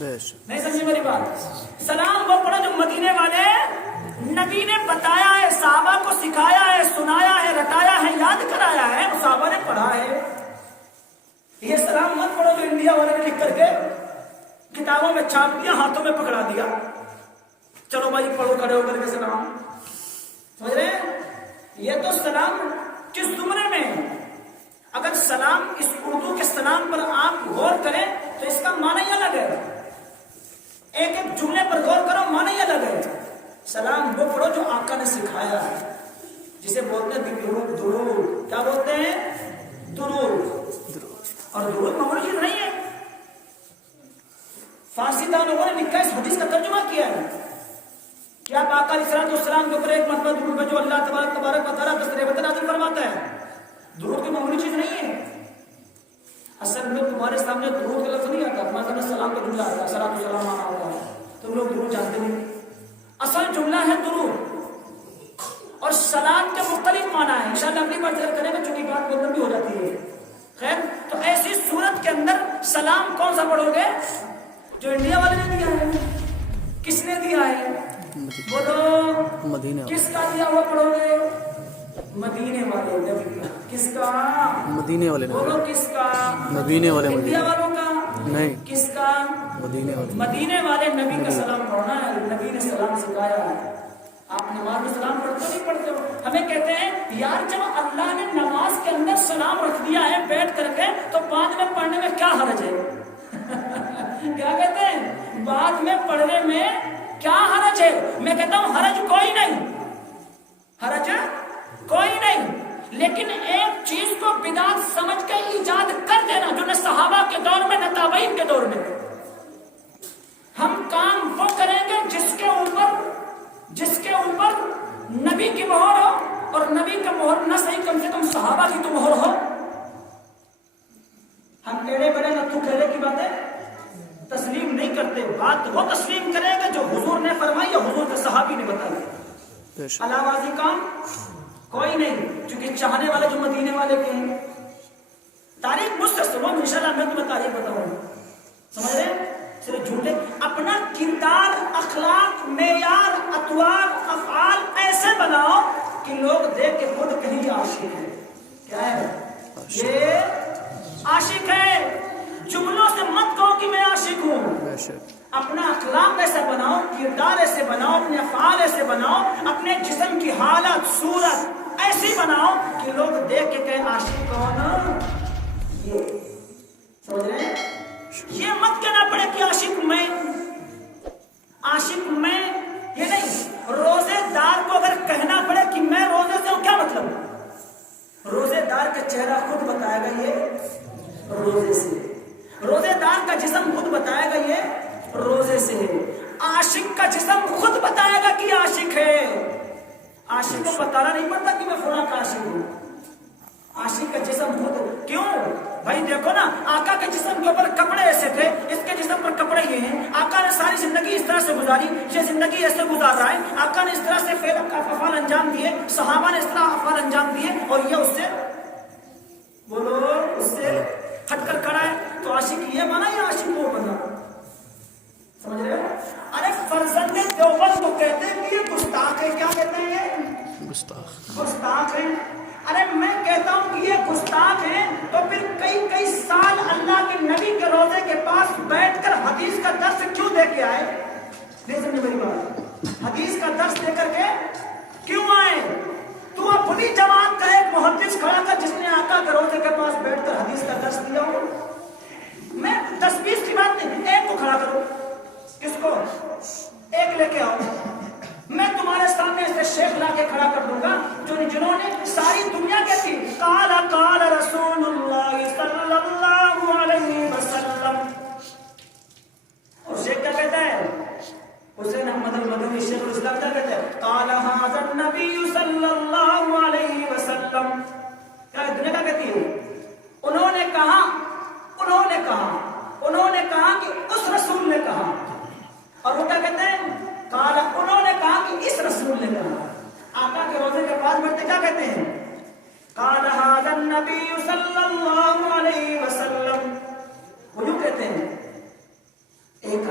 نہیں سمجھے میری بات؟ سلام وہ پڑھو جو مدینے والے نبی نے بتایا ہے، صحابہ کو سکھایا ہے، سنایا ہے، رٹایا ہے، یاد کرایا ہے، صحابہ نے پڑھا ہے۔ یہ سلام مت پڑھو جو انڈیا والے نے لکھ کر کے کتابوں میں چھاپ دیا، ہاتھوں میں پکڑا دیا، چلو بھائی پڑھو کھڑے ہو کر کے سلام۔ سمجھ رہے ہیں؟ یہ تو سلام کس زمرے میں؟ اگر سلام اس اردو کے سلام پر آپ غور کریں تو اس کا معنی ہی الگ ہے، ایک ایک جملے پر غور کرو، معنی ہی الگ ہے۔ سلام وہ پڑھو جو آقا نے سکھایا ہے، جسے بولتے ہیں درود۔ درود کیا بولتے ہیں؟ درود۔ اور درود معمولی چیز نہیں ہے، فارسی دان لوگوں نے لکھا ہے، اس حدیث کا ترجمہ کیا ہے کہ آپ آقا علیہ السلام کے اوپر ایک مرتبہ درود بھیجو، اللہ تبارک و تعالیٰ 10 رحمتیں نازل فرماتا ہے۔ درود کی معمولی چیز نہیں ہے۔ اصل میں تمہارے سامنے درود کا لفظ نہیں آتا، تمہارے سامنے سلام کا جملہ آتا ہے، صلاۃ و سلام آنا ہوتا ہے، تم لوگ درود جانتے نہیں۔ اصل جملہ ہے درود، اور سلام کے مختلف معنی ہیں، انشاءاللہ اگلی بار ذکر کریں گے چونکہ بات بہت لمبی ہو جاتی ہے۔ خیر، تو ایسی صورت کے اندر سلام کون سا پڑھو گے؟ جو انڈیا والے نے دیا ہے۔ کس نے دیا ہے؟ بولو، مدینے کس کا دیا ہوا پڑھو گے؟ مدینے والے نبی کا۔ کس کا؟ مدینے والے۔ بولو کس کا؟ مدینے والے۔ انڈیا والوں کا نہیں، کس کا؟ مدینے والے۔ مدینے والے نبی کا سلام پڑھنا ہے، نبی نے سلام سکھایا ہے۔ آپ نماز میں سلام پڑھتے ہو نہیں پڑھتے ہو؟ ہمیں کہتے ہیں یار جب اللہ نے نماز کے اندر سلام رکھ دیا ہے بیٹھ کر کے تو بعد میں پڑھنے میں کیا حرج ہے؟ کیا کہتے ہیں؟ بعد میں پڑھنے میں کیا حرج ہے؟ میں کہتا ہوں حرج کوئی نہیں، حرج کوئی نہیں، لیکن ایک چیز کو بدعت سمجھ کے ایجاد کر دینا جو نہ صحابہ کے دور میں نہ تابعین کے دور میں۔ ہم کام وہ کریں گے جس کے اوپر نبی کی مہر ہو، اور نبی کا مہر نہ صحیح کم سے کم صحابہ کی تو مہر ہو۔ ہم ٹیڑے بڑے نتھو کھیلے کی باتیں تسلیم نہیں کرتے، بات وہ تسلیم کریں گے جو حضور نے فرمائی یا حضور کے صحابی نے بتائی۔ علاوازی کام کوئی نہیں، کیونکہ چاہنے والے جو مدینے والے کے ہیں۔ تاریخ مجھ سے سنو، انشاءاللہ میں تمہیں تاریخ بتاؤں گا، سمجھ رہے ہیں؟ صرف جھوٹے اپنا کردار، اخلاق، معیار، اطوار، افعال ایسے بناؤ کہ لوگ دیکھ کے خود کہیں عاشق ہے۔ کیا ہے یہ؟ عاشق ہے۔ جملوں سے مت کہو کہ میں عاشق ہوں، اپنا اخلاق ایسے بناؤ، کردار ایسے بناؤ، اپنے افعال ایسے بناؤ، اپنے جسم کی حالت صورت ایسی بناؤ کہ لوگ دیکھ کے کہیں عاشق کون؟ یہ سمجھ رہے ہیں؟ یہ مت کہنا پڑے کہ عاشق میں، عاشق میں یہ نہیں۔ روزے دار کو اگر کہنا پڑے کہ میں روزے سے ہوں، کیا مطلب؟ روزے دار کا چہرہ خود بتائے گا یہ روزے سے، روزے دار کا جسم خود بتائے گا یہ روزے سے ہے۔ عاشق کا جسم خود بتائے گا کہ عاشق ہے۔ عاشق کو بتانا نہیں پڑتا کہ میں فلاں کا عاشق ہوں، عاشق کا جسم خود۔ کیوں بھائی؟ دیکھو نا، آقا کے جسم کے اوپر کپڑے ایسے تھے، اس کے جسم پر کپڑے یہ ہیں۔ آقا نے ساری زندگی اس طرح سے گزاری، یہ زندگی ایسے گزار رہا ہے۔ آقا نے اس طرح سے فعل افعال انجام دیے، صحابہ نے اس طرح افعال انجام دیے، اور یہ اس سے بولو اس سے ہٹ کر کھڑا ہے۔ تو عاشق یہ بنا یا عاشق وہ بنا؟ سمجھ رہے ہو؟ ارے فرزند دیوبند کو کہتے ہیں کہ یہ گستاخ ہے۔ کیا کہتے ہیں؟ یہ گستاخ ہے۔ ارے میں کہتا ہوں کہ یہ گستاخ ہیں، تو پھر کئی سال اللہ کے نبی کے روزے کے پاس بیٹھ کر حدیث کا درس کیوں دے کے آئے؟ نہیں سمجھے میری بات؟ حدیث کا درس دے کر کے کیوں آئے؟ تو اپنی جماعت کا ایک محدث کھڑا کر جس نے آقا کے روزے کے پاس بیٹھ کر حدیث کا درس دیا ہو۔ میں 10-20 کی بات نہیں، ایک کو کھڑا کرو۔ کس کو؟ ایک لے کے آؤ۔ میں تمہارے سامنے ایسے شیخ لا کے کھڑا کر دوں گا جنہوں نے ساری دنیا کے تھی قال رسول اللہ صلی اللہ علیہ وسلم، اور شیخ کیا کہتا ہے؟ حسین احمد المدنی شیخ الاسلام کیا کہتا ہے؟ قال ھذا النبی صلی اللہ علیہ وسلم۔ کیا دنیا کیا کہتی ہے؟ انہوں نے کہا کہ اس رسول نے کہا، اور وہ کیا کہتے ہیں؟ قال، انہوں نے کہا کہ اس رسول نے کہا۔ آقا کے روزے کے پاس بیٹھتے کیا کہتے ہیں؟ قال ھذا النبی صلی اللہ علیہ وسلم۔ وہ یوں کہتے ہیں، ایک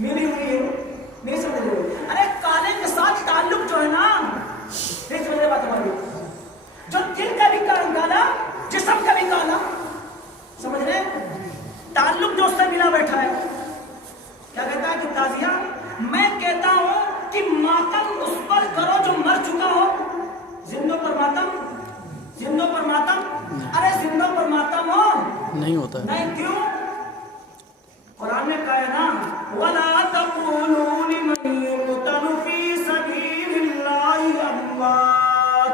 ملی ہوئی ہے، نہیں سمجھ رہے؟ ارے کالے کے ساتھ تعلق جو ہے نا، نہیں سمجھ رہے بات ہماری؟ جو دل کا بھی کالا، جسم کا بھی کالا، سمجھ رہے؟ تعلق جو اس سے ملا بیٹھا ہے. کیا کہتا ہے کہ تازیہ، میں کہتا ہوں کہ ماتم اس پر کرو جو مر چکا ہو. زندوں پر ماتم، زندوں پر ماتم، ارے زندوں پر ماتم ہو نہیں ہوتا ہے. نہیں کیوں؟ قرآن نے کہا ہے نا وَلَا تَقُولُوا لِمَن يُقْتَلُ فِي سَبِيلِ اللَّهِ أَمْوَاتٌ.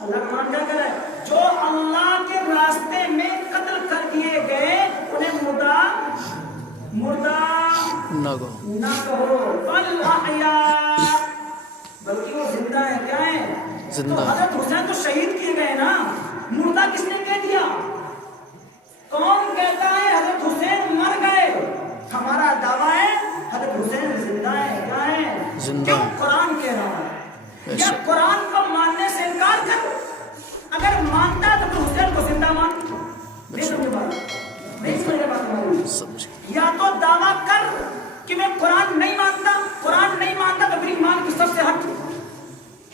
اللہ کا مان کیا کہہ رہا ہے؟ جو اللہ کے راستے میں قتل کر دیے گئے انہیں مردہ نہ کہو، بل احیاء، بلکہ وہ زندہ ہے. کیا ہے؟ زندہ. تو حضرت حسین تو شہید کیے گئے نا، مردہ کس نے کہہ دیا؟ کون کہتا ہے حضرت حسین مر گئے؟ ہمارا دعویٰ ہے حضرت حسین زندہ ہے. کیا ہے؟ زندہ. کیوں؟ قرآن کہہ رہا ہے. یا قرآن کو ماننے سے انکار کر، اگر مانتا تو پھر حسین کو زندہ مان. نہیں سمجھ بات، نہیں سمجھ بات ہماری. یا تو دعویٰ کر کہ میں قرآن نہیں مانتا، قرآن نہیں مانتا تو پھر ایمان کی سب سے ہٹ.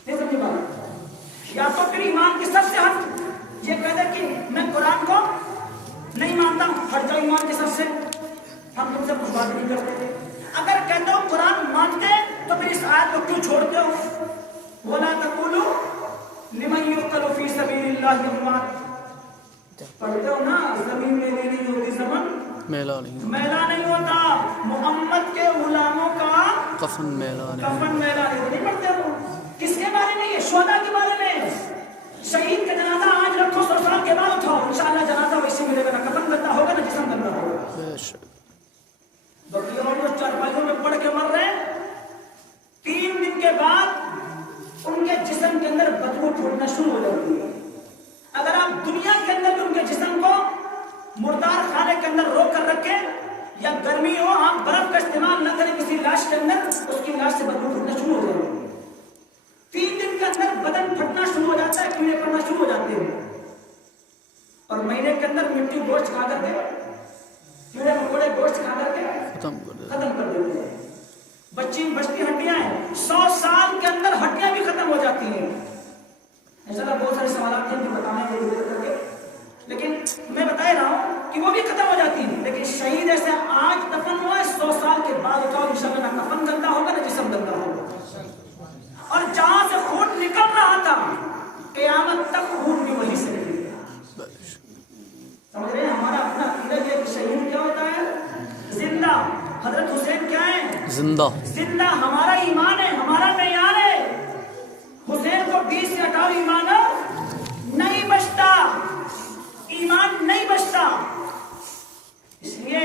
نہیں سمجھ بات؟ یا تو پھر ایمان کی سب سے ہٹ، یہ کہہ دے کہ میں قرآن کو نہیں مانتا، ہٹ جاؤ ایمان کے سب سے، ہم تم سے کچھ بات نہیں کرتے. اگر کہتے ہو قرآن مانتے تو پھر اس آیت کو کیوں چھوڑتے ہو؟ وَلَا تَقُولُوا لِمَن يُقْتَلُ فِي سَبِيلِ اللَّهِ أَمْوَاتٌ. پڑھتے ہو نا، زمین میں نہیں ہوتی، زمن میلا نہیں، میلا نہیں ہوتا. محمد کے غلاموں کا کفن میلا نہیں. کفن میلا نہیں پڑھتے ہو. کس کے بارے میں؟ یہ شہداء کے بارے میں. شہید کا جنازہ آج رکھو، 100 سال کے بعد اٹھاؤ، انشاءاللہ جنازہ ویسے ملے گا، نہ کفن گندا ہوگا نہ جسم گندا ہوگا. بے شک. باقی اور جو چارپائیوں میں پڑھ کے مر رہے ہیں، 3 دن کے بعد ان کے جسم کے اندر بدبو پھوٹنا شروع ہو جاتی ہے. اگر آپ دنیا کے اندر بھی ان کے جسم کو مردار خانے کے اندر روک کر رکھیں، یا گرمی ہو آپ برف کا استعمال نہ کریں کسی لاش کے اندر، اس کی لاش سے بدبو پھوٹنا شروع ہو جاتی ہے. 3 دن کے اندر بدن پھٹنا شروع ہو جاتا ہے، کیڑے پڑنا شروع ہو جاتے ہیں. اور مہینے کے اندر مٹی گوشت کھا کر کے، کیڑے مکوڑے گوشت کھا کر کے ختم کر دیتے ہیں. بچتی ہڈیاں ہیں، 100 سال کے اندر ہڈیاں بھی ختم ہو جاتی ہیں. انشاءاللہ بہت سارے سوالات ہیں جو بتانے کے لیے کر کے، لیکن میں بتا رہا ہوں کہ وہ بھی ختم ہو جاتی ہیں. لیکن شہید ایسے آج دفن ہوا ہے، 100 سال کے بعد اٹھاؤ، انشاءاللہ نہ کفن گندا ہوگا نہ جسم گندا ہوگا. اور جہاں سے خون نکل رہا تھا قیامت تک خون بھی وہیں سے نکلے گا. سمجھ رہے ہیں؟ ہمارا اپنا عقیدہ یہ کہ شہید کیا ہوتا ہے؟ زندہ. حضرت حسین کیا ہے؟ زندہ. زندہ. ہمارا ایمان ہے، ہمارا معیار ہے. حسین کو 20 سے ہٹاؤ، ایمان نہیں بچتا، ایمان نہیں بچتا. اس لیے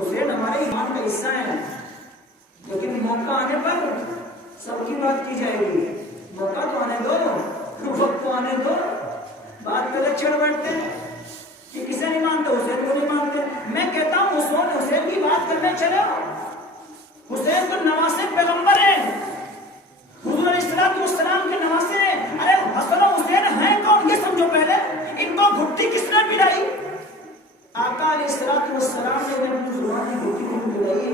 حسین ہمارے ایمان کا حصہ ہے. لیکن موقع آنے پر سب کی بات کی جائے گی. موقع تو آنے دو، وقت تو آنے دو. بات پہلے چھڑ بیٹھتے ہیں کہ کسے نہیں مانتے، حسین کو نہیں مانتے. میں کہتا ہوں حسین کی بات کرنے چلو. حسین تو نواسے پیغمبر ہیں، حضور علیہ السلام کے نواسے ہیں. ارے حسن و حسین ہیں کون یہ سمجھو پہلے. ان کو گھٹی کس نے پلائی؟ آقا علیہ السلام نے انہیں مسلمان کی گھٹی کو پلائی.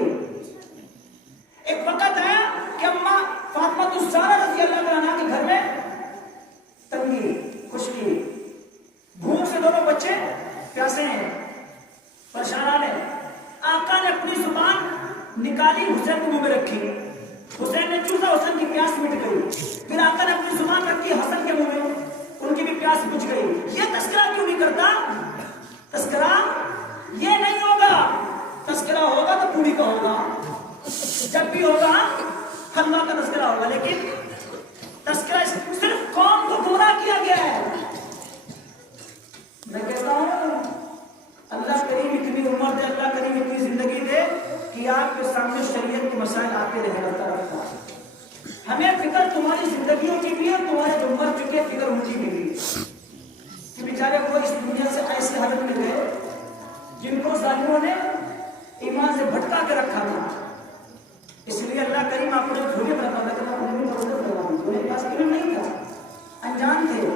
ایک وقت ہے کہ اماں فاطمہ الزہرا رضی اللہ عنہا کے گھر میں تنگی، خشکی، بھوک سے دونوں بچے پیاسے ہیں، پریشان ہیں. آقا نے اپنی زبان نکالی، حسین کو منہ میں رکھی. حسین نے چوسا، حسین کی پیاس مٹ گئی. پھر آقا نے اپنی زبان رکھی حسن کے منہ میں، ان کی بھی پیاس بجھ گئی. یہ تذکرہ کیوں نہیں کرتا؟ تذکرہ یہ نہیں ہوگا. تذکرہ ہوگا تو پوری کا ہوگا، جب بھی ہوگا حلوہ کا تذکرہ ہوگا. لیکن تذکرہ صرف قوم کو گمراہ کیا گیا ہے. میں کہتا ہوں اللہ کریم اتنی عمر دے، اللہ کریم اتنی زندگی دے کہ آپ کے سامنے شریعت کے مسائل آتے رہے. اللہ رکھتا ہمیں فکر تمہاری زندگیوں کی بھی ہے، تمہارے جو مر چکے فکر ان کی بھی کہ بیچارے وہ اس دنیا سے ایسے حالت میں گئے جن کو ظالموں نے ایمان سے بھٹکا کے رکھا تھا. اس لیے اللہ کریم آپ کو جو دھونے پر رکھا تھا انہیں پاس علم نہیں تھا، انجان تھے.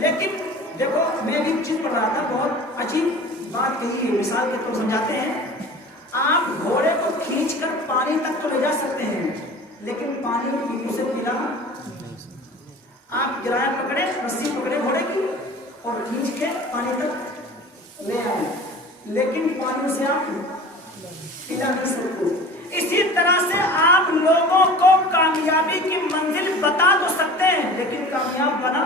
لیکن دیکھو میں بھی چیز پڑھ رہا تھا، بہت عجیب بات کہی ہے. مثال کے طور سمجھاتے ہیں، آپ گھوڑے کو کھینچ لے جا سکتے ہیں لیکن پانی اسے پلا آپ گرایہ پکڑے رسی پکڑے گھوڑے کی اور کھینچ کے پانی تک لے آئے لیکن پانی سے آپ پلا نہیں سکتے. اسی طرح سے آپ لوگوں کو کامیابی کی منزل بتا تو سکتے ہیں لیکن کامیاب بنا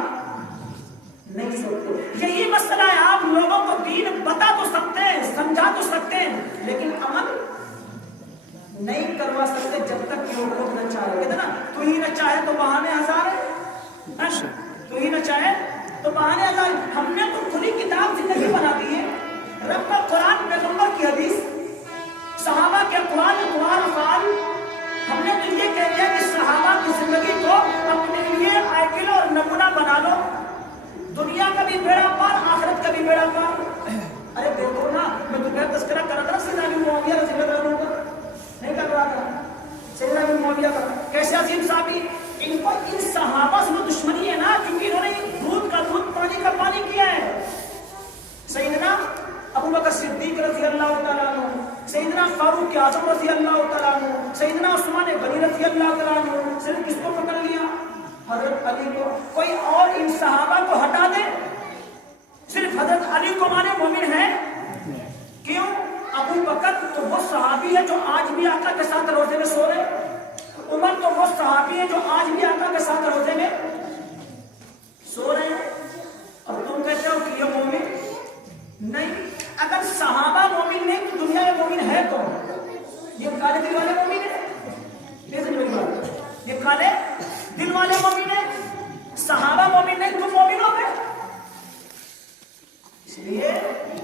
نہیں سکتے. یہی مسئلہ ہے, آپ لوگوں کو دین بتا تو سکتے ہیں, سمجھا تو سکتے ہیں لیکن عمل نہیں کروا سکتے جب تک کہ وہ خود نہ چاہے. کہتے نا تو ہی نہ چاہے تو بہانے ہزار ہیں, تو ہی نہ چاہے تو بہانے ہزار. ہم نے تو کھلی کتاب زندگی بنا دی ہے. رب کا قرآن, پیغمبر کی حدیث, صحابہ کے اقوال افعال, ہم نے تو یہ کہہ دیا کہ صحابہ کی زندگی کو اپنے لیے آئیڈیل اور نمونہ بنا لو. دنیا کا بھی بیڑا پار, آخرت کا بھی بیڑا پار. ارے دیکھو نا, میں تمہیں تذکرہ کر رہا تھا سیدنا ابو معاویہ رضی اللہ عنہ کا, نہیں کر رہا تھا سیدنا ابو معاویہ کا. کیسے عظیم صحابی, ان کو ان صحابہ سے دشمنی ہے نا کیونکہ انہوں نے دودھ کا دودھ پانی کا پانی کیا ہے. سیدنا ابو بکر صدیق رضی اللہ تعالیٰ عنہ, سیدنا فاروق اعظم رضی اللہ تعالیٰ عنہ, سیدنا عثمان غنی رضی اللہ تعالیٰ عنہ, صرف کس کو پکڑ لیا؟ حضرت علی کو. کوئی اور ان صحابہ کو ہٹا دے, صرف حضرت علی کو مانے مومن ہے. کیوں؟ ابو بکر تو وہ صحابی ہے جو آج بھی آقا کے ساتھ روزے میں سو رہے. عمر تو وہ صحابی ہے جو آج بھی آقا کے ساتھ روزے میں سو رہے ہیں. اب تم کہتے ہو کہ یہ مومن نہیں. اگر صحابہ مومن نہیں تو دنیا میں مومن ہے کون؟ یہ کالے دل والے مومن ہیں, یہ کالے دل والے مومن ہیں. صحابہ مومن نہیں, تم مومن ہو گئے. اس لیے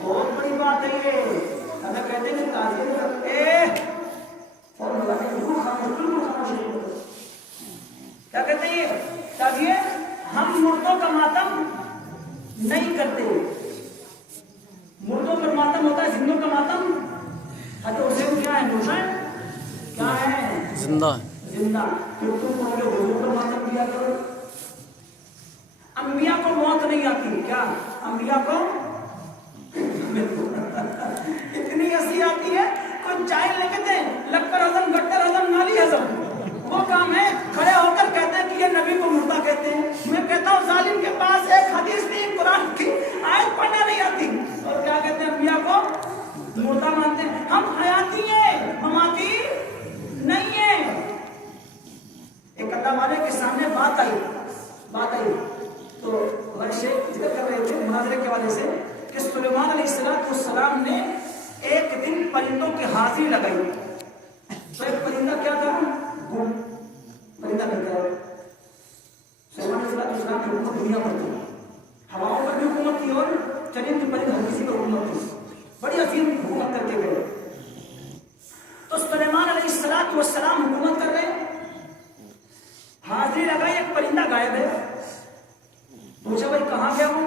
بہت بڑی بات ہے یہ. اگر کہتے ہیں تعظیم کیا کہتے ہیں یہ تعظیم, ہم مردوں کا ماتم نہیں کرتے. مردوں پر ماتم ہوتا ہے, زندوں کا ماتم. حضرت حسین کیا ہے؟ حسین کیا ہے؟ زندہ ہے. زندہ. پھر تم اپنے حضور پر ماتم کیا کرو. انبیاء کو موت نہیں آتی کیا؟ انبیاء کو اتنی ہنسی آتی ہے, کوئی چائے لے کے دیں, لکڑ ہضم, گٹر ہضم, نالی ہضم, وہ کام ہے. کھڑے ہو کر کہتے ہیں کہ یہ نبی کو مردہ کہتے ہیں. میں کہتا ہوں ظالم کے پاس ایک حدیث نہیں, قرآن کی آیت پڑھنا نہیں آتی, اور کیا کہتے ہیں انبیاء کو مردہ مانتے ہیں. ہم حیاتی ہیں, مماتی نہیں ہیں. ایک اللہ والے کے سامنے بات آئی تو شیخ ذکر کر رہے تھے مناظرے کے حوالے سے کہ سلیمان علیہ السلام نے ایک دن پرندوں کی حاضری لگائی. تو ایک پرندہ کیا تھا؟ گم پرندہ نہیں تھا. سلیمان علیہ السلام کی حکومت دنیا پر تھی, ہواؤں پر بھی حکومت تھی اور چرند پرند ہر کسی پر حکومت تھی. بڑی عظیم حکومت کرتے گئے. تو سلیمان علیہ السلام حکومت کر رہے, حاضری لگائی, ایک پرندہ غائب ہے. پوچھا بھائی کہاں گیا وہ؟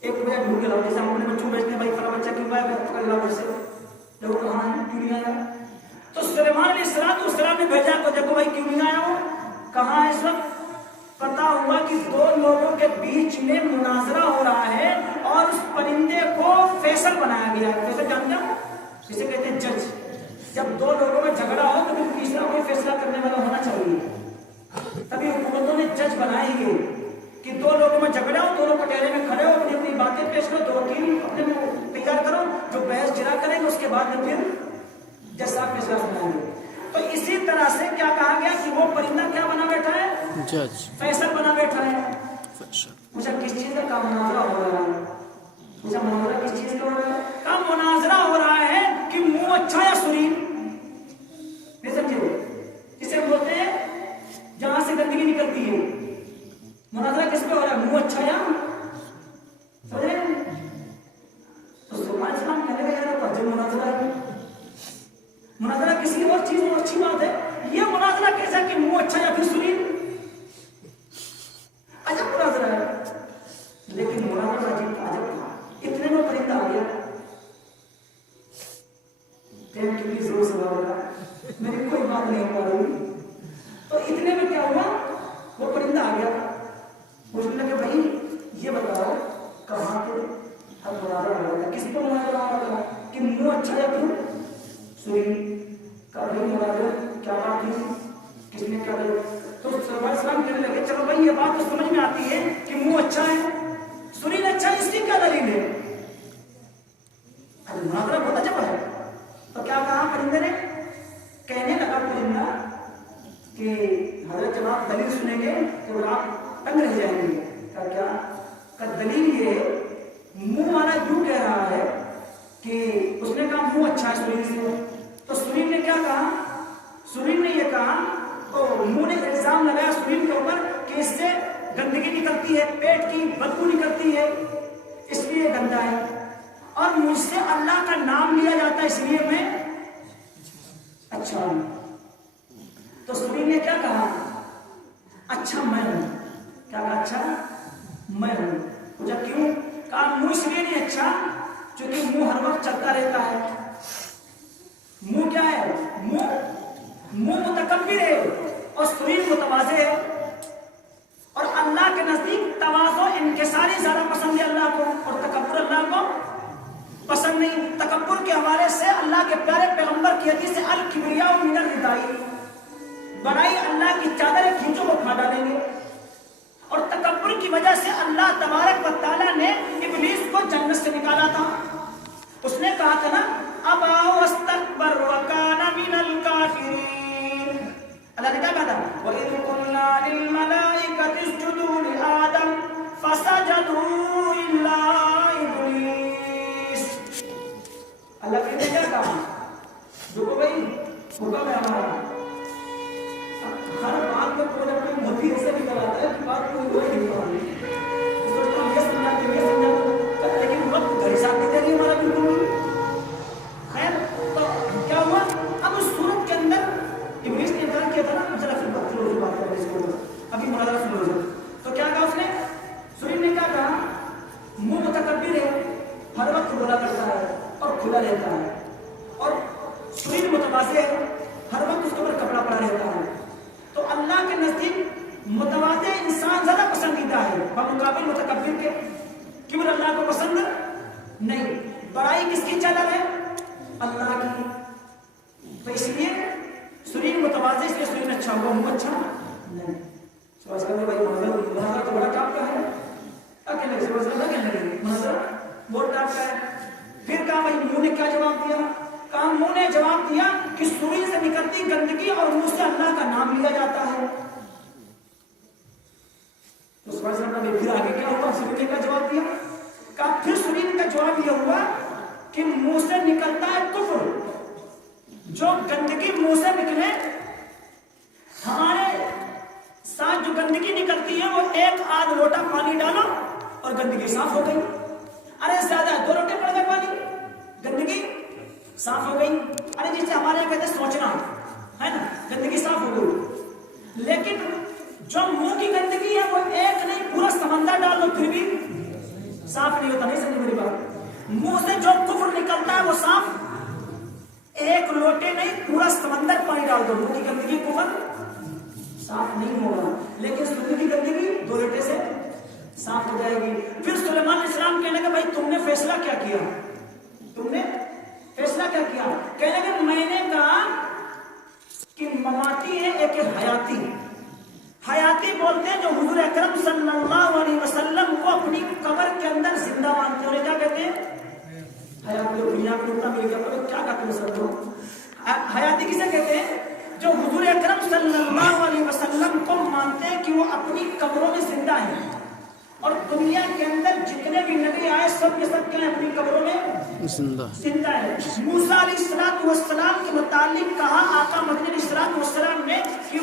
ایک بجے ڈھونڈ کے لاؤ, جیسے ہم اپنے بچوں بیچتے ہیں, بھائی فلاں بچہ کیوں غائب ہے, پکڑ لاؤ اس سے, جب وہ کہاں ہے, کیوں نہیں آیا. تو سلیمان علیہ السلام نے بھیجا کو, دیکھو بھائی کیوں نہیں آیا وہ, کہاں ہے اس وقت. پتا ہوا کہ دو لوگوں کے بیچ میں مناظرہ ہو رہا ہے اور اس پرندے کو فیصل بنایا گیا ہے. فیصل جانتے ہو جسے کہتے ہیں جج. جب دو لوگوں میں جھگڑا ہو تو پھر تیسرا کوئی فیصلہ کرنے والا ہونا چاہیے. تبھی حکومتوں نے جج بنائے گے کہ دو لوگوں میں جھگڑا ہو, دونوں کٹہرے میں کھڑے ہو, اپنی اپنی باتیں پیش کرو, دو وکیل اپنے میں تیار کرو, جو بحث جرا کریں گے اس کے بعد میں پھر جج صاحب فیصلہ سنائیں گے. تو اسی طرح سے کیا کہا گیا کہ وہ پرندہ کیا بنا بیٹھا ہے؟ جج, فیصل بنا بیٹھا ہے. مجھے کس چیز کا مناظرہ ہو رہا ہے؟ مجھے مناظرہ کس چیز کا ہو رہا ہے؟ کا مناظرہ ہو رہا ہے کہ منہ اچھا یا سری, نہیں سمجھے, جسے بولتے ہیں جہاں سے گندگی نکلتی ہے. مناظرہ کس پہ ہو رہا ہے؟ منہ اچھا یا سمجھے. تو سلیمان السلام کہنے کا یار جو مناظرہ ہے, مناظرہ کسی اور چیز اور اچھی بات ہے. یہ مناظرہ کیسا کہ منہ اچھا یا پھر سری, عجب مناظرہ ہے. لیکن مناظرہ عجب تھا. اتنے میں پرندہ آ گیا, کتنی زور سے بول رہا ہے, میری کوئی بات نہیں ہو پا رہی. تو اتنے میں کیا ہوا, وہ پرندہ آ گیا, پوچھنے لگے بھائی یہ بتاؤ کہاں پہ اب مناظرہ ہو رہا تھا, کس پر مناظرہ ہو رہا تھا, کہ منہ اچھا یا پھر سری. کا بھائی مناظرہ کیا بات ہے کس نے کیا دلیل؟ تو سلام کہنے لگے چلو بھائی یہ بات تو سمجھ میں آتی ہے کہ منہ اچھا ہے سرین اچھا ہے اس کی کیا دلیل ہے؟ مناظرہ بہت عجب ہے. تو کیا کہا پرندے نے؟ کہنے لگا پرندہ کہ حضرت جناب دلیل سنیں گے تو آپ تنگ رہ جائیں گے. کیا دلیل یہ منہ والا یوں کہہ رہا ہے کہ اس نے کہا منہ اچھا ہے سرین سے. تو سرین نے کیا کہا؟ سرین نے یہ کہا تو منہ نے الزام لگایا سرین کے اوپر کہ اس سے گندگی نکلتی ہے پیٹ کی بدبو نکلتی ہے اس لیے گندا ہے اور مجھ سے اللہ کا نام لیا جاتا ہے اس لیے میں اچھا ہوں. تو سرین نے کیا کہا؟ اچھا میں ہوں. کیا کہا؟ اچھا میں ہوں. مجھے کیوں کہا؟ منہ اس لیے نہیں اچھا کیونکہ منہ ہر وقت چلتا رہتا ہے. منہ کیا ہے؟ منہ متکبر ہے اور سرین متواضع ہے اور اللہ کے نزدیک تواضع انکساری زیادہ پسند ہے اللہ کو اور تکبر اللہ کو پسند نہیں. تکبر کے حوالے سے اللہ کے پیارے پیغمبر کی حدیث ہے الکبریاء من الرداء بڑائی اللہ کی چادر کھینچو وہ کھا ڈالیں گے. اور تکبر کی وجہ سے اللہ تبارک و تعالیٰ نے ابلیس کو جنت سے نکالا تھا. اس نے کہا تھا نا ابا واستکبر وکان من الکافرین. اللہ نے کیا کہا تھا؟ وَإِذْ قُلْنَا لِلْمَلَائِكَةِ اسْجُدُوا لِآدَمَ فَسَجَدُوا إِلَّا إِبْلِيسَ. اللہ نے کیا کہا؟ دیکھو بھائی حکم ہے ہمارا. ہر بات میں کوئی نہ کوئی موتی ایسے نکل آتا ہے کہ بات کوئی وہی نہیں کرانی. سوچتا ہم یہ سمجھاتے لیکن وقت گھر ساتھ دے رہی ہمارا بالکل نہیں. خیر تو کیا ہوا؟ اب اس صورت کے اندر ابلیس نے انکار کیا تھا نا ذرا پھر بات کریں اس کو ابھی مناظرہ شروع ہو جائے. تو کیا کہا اس نے؟ سرین نے کیا کہا؟ منہ متکبر ہے ہر وقت بولا کرتا ہے اور کھلا رہتا ہے اور سرین متواضع ہے ہر وقت اس کے اوپر کپڑا پڑا رہتا ہے. تو اللہ کے نزدیک متواضع انسان زیادہ پسندیدہ ہے بمقابل متکبر کے. کبر اللہ کو پسند نہیں. بڑائی کس کی چادر ہے؟ اللہ کی. تو اس لیے سرین متواضع اس لیے سرین اچھا ہوا منہ اچھا نہیں. سمجھ کر بھائی مناظرہ تو بڑا ٹاپ کا ہے. کیا لگے سمجھ اللہ کہنے لگے مناظرہ بہت ٹاپ کا ہے. پھر کہا بھائی منہ نے کیا جواب دیا؟ کہا منہ نے جواب دیا کہ سرین سے نکلتی گندگی اور منہ سے اللہ کا نام لیا جاتا ہے. تو سمجھ اللہ نے پھر آگے کیا ہوا؟ سرین نے کیا جواب دیا؟ کہا پھر سرین کا جواب یہ ہوا کہ منہ سے نکلتا ہے کفر. جو گندگی منہ سے نکلے ہمارے ساتھ جو گندگی نکلتی ہے وہ ایک آدھ لوٹا پانی ڈالو اور گندگی صاف ہو گئی. ارے زیادہ 2 لوٹے پڑ گئے پانی گندگی صاف ہو گئی. ارے جس سے ہمارے یہاں کہتے ہیں سوچنا ہے نا گندگی صاف ہو گئی. لیکن جو منہ کی گندگی ہے وہ ایک نہیں پورا سمندر ڈال دو پھر بھی صاف نہیں ہوتا. نہیں سمجھ میری بات؟ منہ سے جو کفر نکلتا ہے وہ صاف ایک لوٹے نہیں پورا سمندر پانی ڈال دو منہ کی گندگی کفر صاف نہیں ہوگا. لیکن سرین کی گندگی 2 لوٹے سے صاف ہو جائے گی. پھر سلیمان علیہ السلام کہنے لگا بھائی تم نے فیصلہ کیا کیا؟ تم نے فیصلہ کیا کیا؟ کہنے لگے میں نے کہا کہ مماتی ہے ایک حیاتی. حیاتی بولتے ہیں جو حضور اکرم صلی اللہ علیہ وسلم کو اپنی قبر کے اندر زندہ مانتے ہیں. کیا کہتے ہیں؟ حیاتی. دنیا میں اتنا مل گیا کیا کہتے ہیں سب لوگ؟ حیاتی کسے کہتے ہیں؟ جو حضور اکرم صلی اللہ علیہ وسلم کو مانتے ہیں کہ وہ اپنی قبروں میں زندہ ہیں اور دنیا کے اندر جتنے بھی نبی آئے سب کے سب کیا اپنی قبروں میں زندہ ہے. موسیٰ علیہ السلام کے متعلق کہا آقا مدنی علیہ السلام نے کہ